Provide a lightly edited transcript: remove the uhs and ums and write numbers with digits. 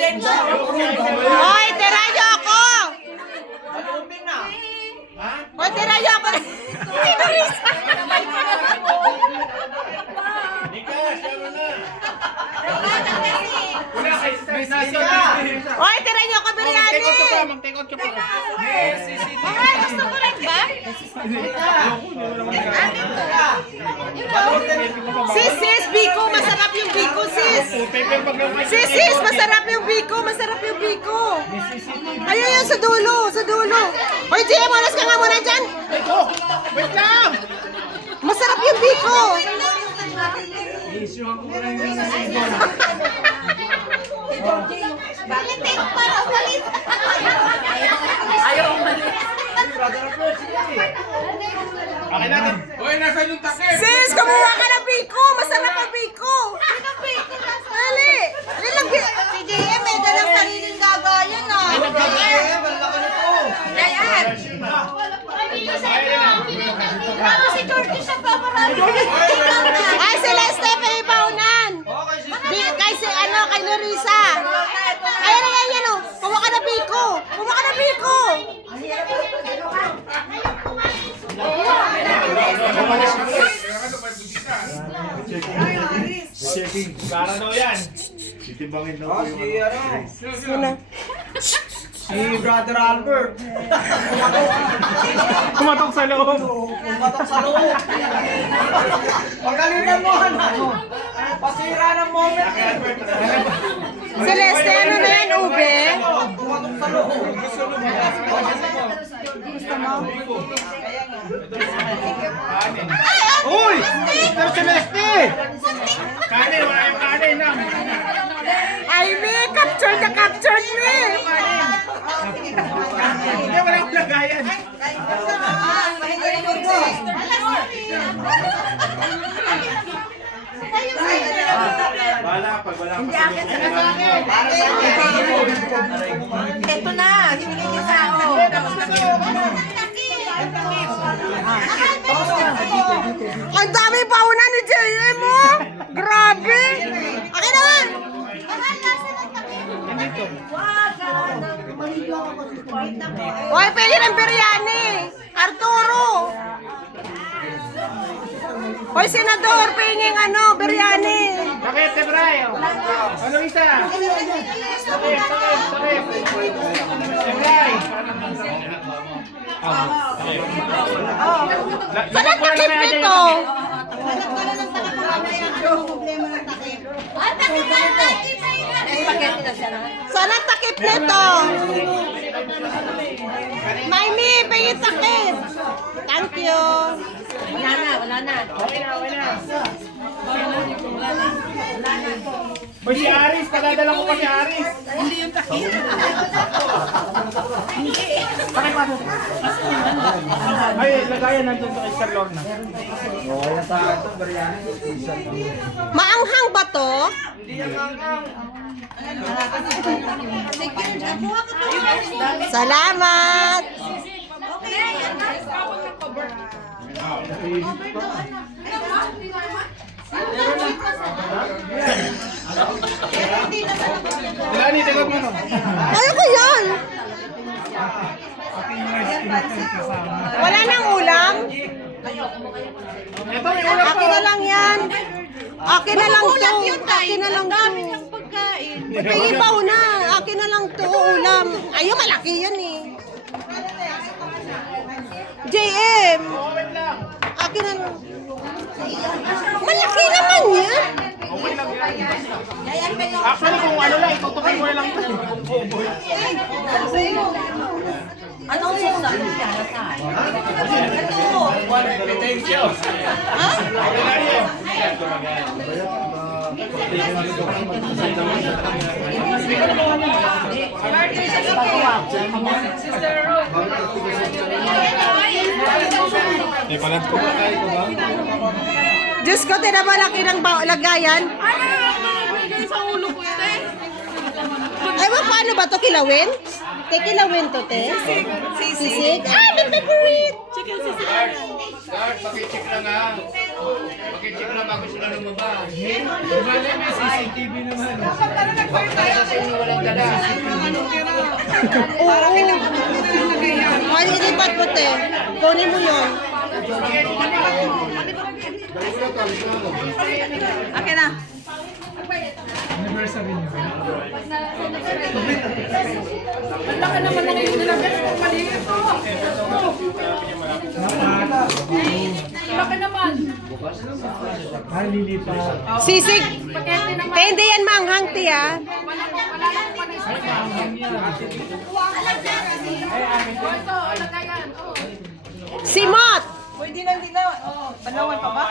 Hoy, tira niyo ako! Hoy, tira niyo ako! Tinurisa! Hoy, tira niyo ako biryani! Ay, gusto mo rin ba? Sis, Biko, masarap yung Biko, sis. Sis, masarap yung Biko, masarap yung Biko. Ayun yun, sa dulo, sa dulo. Hoy, GM, oras ka nga muna dyan. Wait lang! Masarap yung Biko. Bakit tayo para umalis? Ayaw umalis. Okay natin. Hoy, nasa yung takip? Sis, kumuha ka ng Biko. Masarap ang Biko. Dali. Dali lang, Si JM may dalang sariling gagayan ah. Ayan. Ano si Turkey sa paparami? ay, si Leste, may paunan. Kay si, kay Norisa. Ayan, ayan, yan, oh. Kumuha ka ng Biko. Kumuha ka ng Biko. Checking. Para daw yan. Titimbangin daw yung Sino? Si Brother Albert. Kumatok sa loob. Pumatok sa loob. Pagalitan mo ano? Pasira ng moment. Celeste, ano na yan, ube? Pumatok sa loob. Uy! Mr. Celeste! Kanin, wala yung kanin na. Ay, me, captured na captured me. Hindi, wala akong lagayan. Wala, pag wala Hindi akin sa Ito na, hinigay niyo sa ako. Ang dami paunan ni JM, mo. Grabe. Akin na nga. Hoy, pwede ng biryani. Arturo. Hoy, senador, pinging biryani. Bakit, Tebrayo? Ano isa? Sakit. Tebray. Saan ang takip nito? Saan ang takip nito? Maimi, pingin takip. Thank you. Wala na. Okay na. Hoy, si Aris, pagadala ko pa si Aris. Hindi yung takip. Bakit pa? Ay, lagayan nandun sa Sir Lorna. Maanghang ba to? Salamat. Lani, tignan mo no. Ayoko yan. Wala nang ulam? Ito, may ulam Akin na lang yan. Akin na lang to. Akin na lang to. Pagkain. Pagpingin pa una. Akin na lang to. Ulam. Ayun, malaki yan eh. JM. Akin na lang. Malaki naman yan. Okay lang yan. Actually, kung ano lang, itutukin mo na lang ito. Anong susa? Diyos ko, tinamalaki ng lagayan. Sa ulo ko ito eh. Ay, paano ba to? Kilawin? Te, kilawin to, te? Sisig. Ah, my favorite! Chicken sisig. Guard, pakicheck lang ha. Check na bago sila lumabas. Wala may CCTV naman. Walang dala. Ay, ilipat mo, te. Kunin mo yun. Akin na. Anniversary niyo. Laki naman na ngayon nila. Maliit to. Laki naman. Ay, lilipat. Sisig. Spaghetti naman. Te, hindi yan manghang, te, ah. Wala nang panis. Ito, lagayan. Simot! Pwede na, hindi na. Panawan pa ba?